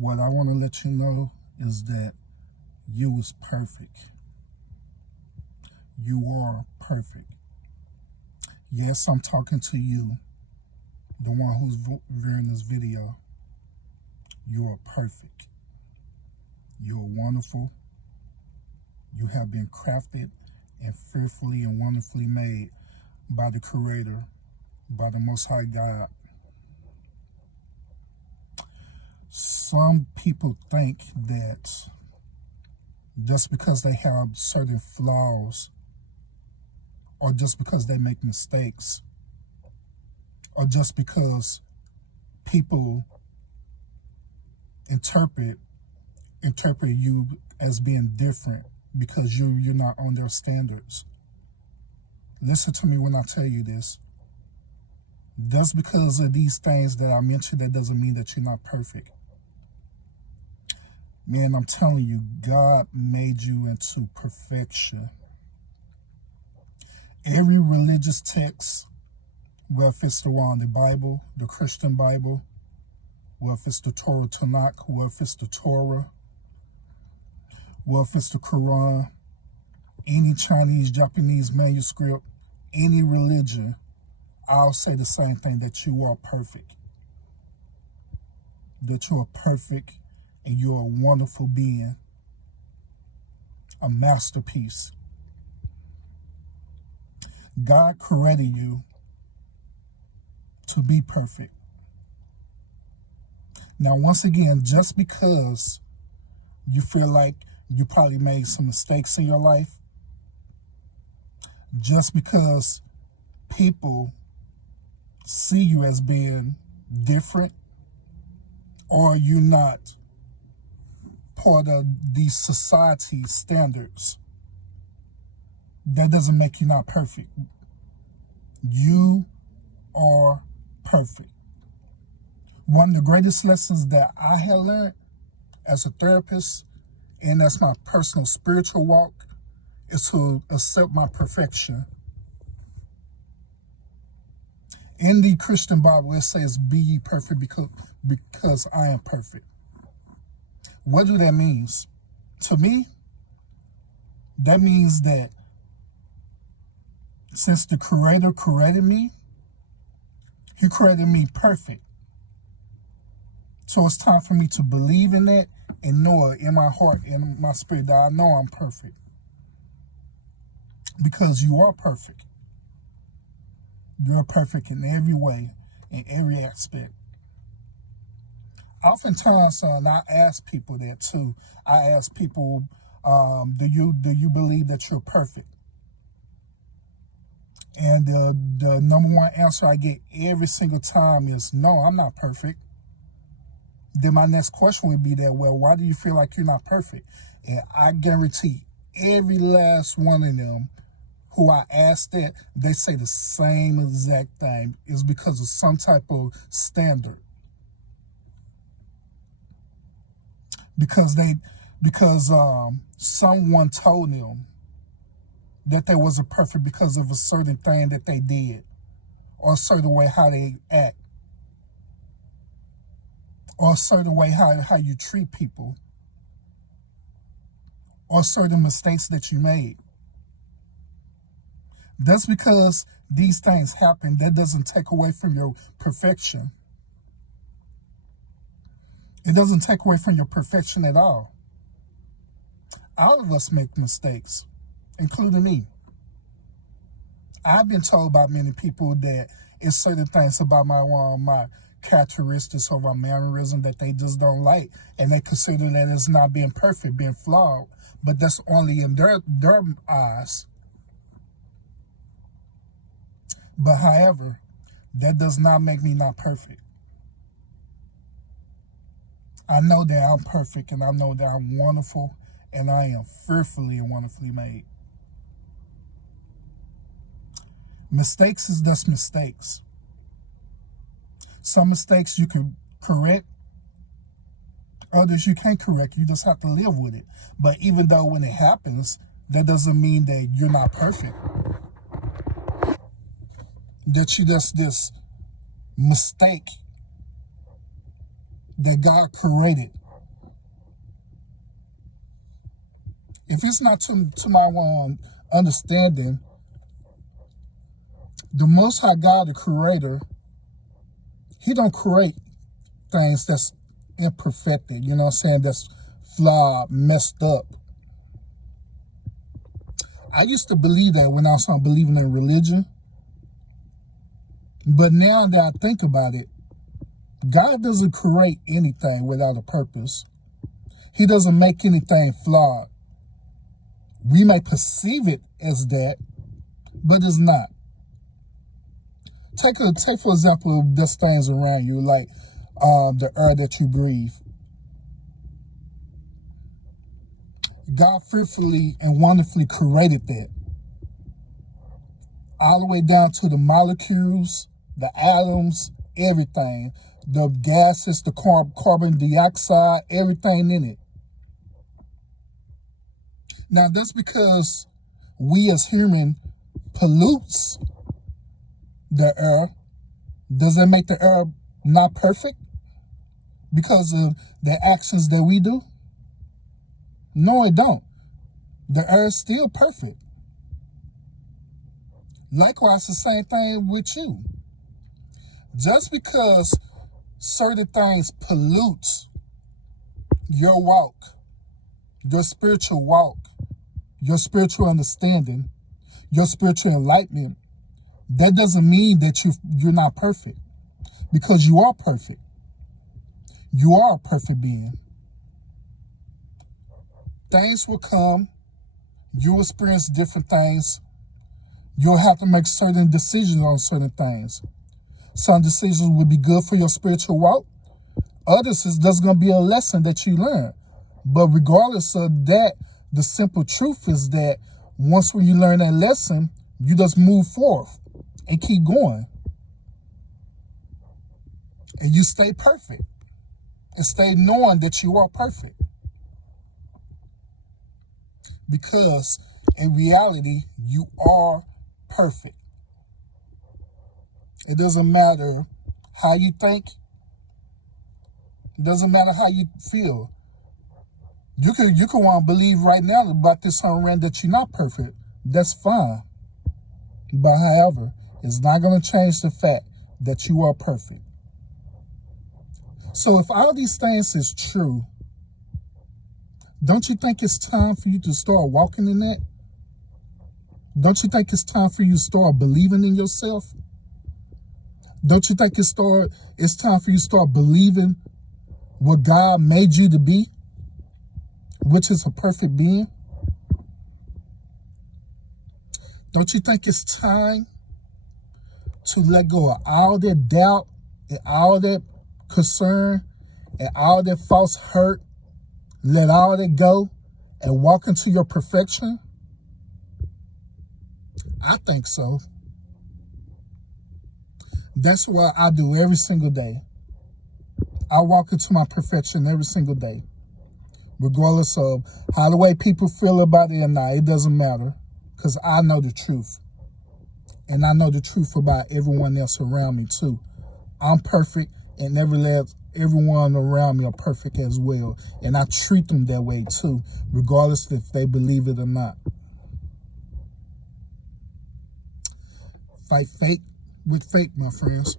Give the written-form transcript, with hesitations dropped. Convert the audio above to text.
What I want to let you know is that you is perfect. You are perfect. Yes, I'm talking to you, the one who's viewing this video. You are perfect. You are wonderful. You have been crafted and fearfully and wonderfully made by the Creator, by the Most High God. Some people think that just because they have certain flaws, or just because they make mistakes, or just because people interpret you as being different because you're not on their standards. Listen to me when I tell you this. Just because of these things that I mentioned, that doesn't mean that you're not perfect. Man, I'm telling you, God made you into perfection. Every religious text, whether it's the one in the Bible, the Christian Bible, whether it's the Torah Tanakh, whether it's the Torah, whether it's the Quran, any Chinese, Japanese manuscript, any religion, I'll say the same thing, that you are perfect. That you are perfect and you're a wonderful being, a masterpiece. God created you to be perfect. Now, once again, just because you feel like you probably made some mistakes in your life, just because people see you as being different, or you're not part of these society standards, that doesn't make you not perfect. You are perfect. One of the greatest lessons that I have learned as a therapist, and that's my personal spiritual walk, is to accept my perfection. In the Christian Bible, it says, be ye perfect because I am perfect. What do that mean? To me, that means that since the Creator created me, He created me perfect. So it's time for me to believe in that and know it in my heart and in my spirit that I know I'm perfect. Because you are perfect. You're perfect in every way, in every aspect. Oftentimes, and I ask people that too. I ask people, do you believe that you're perfect? And the number one answer I get every single time is, no, I'm not perfect. Then my next question would be that, well, why do you feel like you're not perfect? And I guarantee every last one of them who I asked that, they say the same exact thing. Is because of some type of standard. Because someone told them that they wasn't perfect because of a certain thing that they did, or a certain way how they act, or a certain way how you treat people, or certain mistakes that you made. That's because these things happen. That doesn't take away from your perfection. It doesn't take away from your perfection at all. All of us make mistakes, including me. I've been told by many people that it's certain things about my characteristics or my mannerism that they just don't like, and they consider that as not being perfect, being flawed. But that's only in their eyes. But however, that does not make me not perfect. I know that I'm perfect, and I know that I'm wonderful, and I am fearfully and wonderfully made. Mistakes is just mistakes. Some mistakes you can correct, others you can't correct. You just have to live with it. But even though when it happens, that doesn't mean that you're not perfect. That you just this mistake that God created If it's not to my understanding, the Most High God, the Creator, He don't create things that's imperfected, you know what I'm saying, that's flawed, messed up. I used to believe that when I was believing in religion. But now that I think about it, God doesn't create anything without a purpose. He doesn't make anything flawed. We may perceive it as that, but it's not. Take for example, there's things around you, like the air that you breathe. God fearfully and wonderfully created that. All the way down to the molecules, the atoms, everything. The gases, the carbon dioxide, everything in it. Now, that's because we as human pollutes the air. Does that make the air not perfect because of the actions that we do? No, it don't. The air is still perfect. Likewise, the same thing with you. Just because certain things pollute your walk, your spiritual walk, your spiritual understanding, your spiritual enlightenment, that doesn't mean that you're not perfect, because you are perfect. You are a perfect being. Things will come. You'll experience different things. You'll have to make certain decisions on certain things. Some decisions will be good for your spiritual walk. Others is just going to be a lesson that you learn. But regardless of that, the simple truth is that once when you learn that lesson, you just move forth and keep going. And you stay perfect. And stay knowing that you are perfect. Because in reality, you are perfect. It doesn't matter how you think. It doesn't matter how you feel. You can want to believe right now about this around that you're not perfect. That's fine. But however, it's not going to change the fact that you are perfect. So if all these things is true, don't you think it's time for you to start walking in that? Don't you think it's time for you to start believing in yourself? Don't you think it's time for you to start believing what God made you to be, which is a perfect being? Don't you think it's time to let go of all that doubt and all that concern and all that false hurt? Let all that go and walk into your perfection? I think so. That's what I do every single day. I walk into my perfection every single day. Regardless of how the way people feel about it or not, it doesn't matter. Because I know the truth. And I know the truth about everyone else around me too. I'm perfect, and everyone around me are perfect as well. And I treat them that way too, regardless if they believe it or not. Fight fake with fake, my friends.